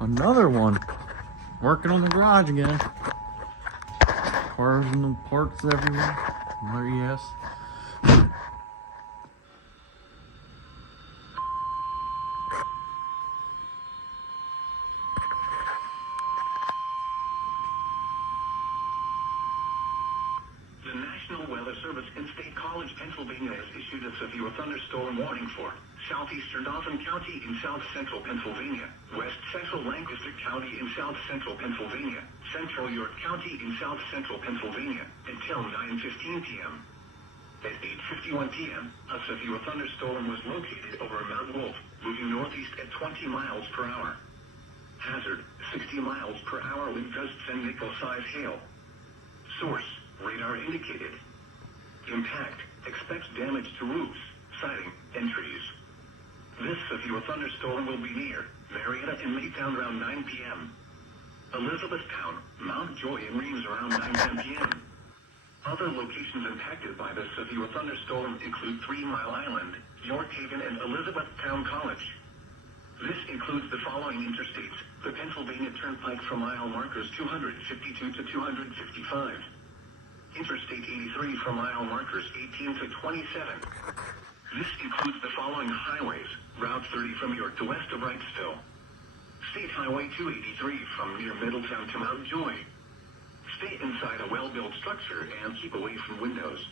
Another one. Working on the garage again. Cars and the parts everywhere. Another EAS. The National Weather Service in State College, Pennsylvania has issued a severe thunderstorm warning for southeastern Dauphin County in south central Pennsylvania, west central Lancaster County in south central Pennsylvania, central York County in south central Pennsylvania, until 9:15 p.m. At 8:51 p.m., a severe thunderstorm was located over Mount Wolf, moving northeast at 20 miles per hour. Hazard, 60 miles per hour wind gusts and nickel-size hail. Source, radar indicated. Impact, expect damage to roofs, siding, and trees. This severe thunderstorm will be near Marietta and Maytown around 9 p.m. Elizabethtown, Mount Joy, and Reeves around 9:10 p.m. Other locations impacted by this severe thunderstorm include 3 Mile Island, York Haven, and Elizabethtown College. This includes the following interstates: the Pennsylvania Turnpike from mile markers 252 to 255. Interstate 83 from mile markers 18 to 27. This includes the following highways: Route 30 from York to west of Wrightsville. State Highway 283 from near Middletown to Mount Joy. Stay inside a well-built structure and keep away from windows.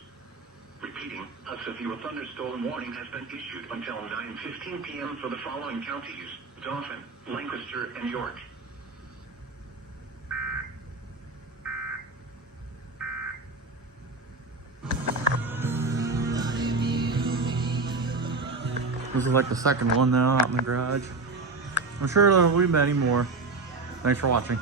Repeating, a severe thunderstorm warning has been issued until 9:15 p.m. for the following counties: Dauphin, Lancaster, and York. This is like the second one now out in the garage. I'm sure there will be many more. Thanks for watching.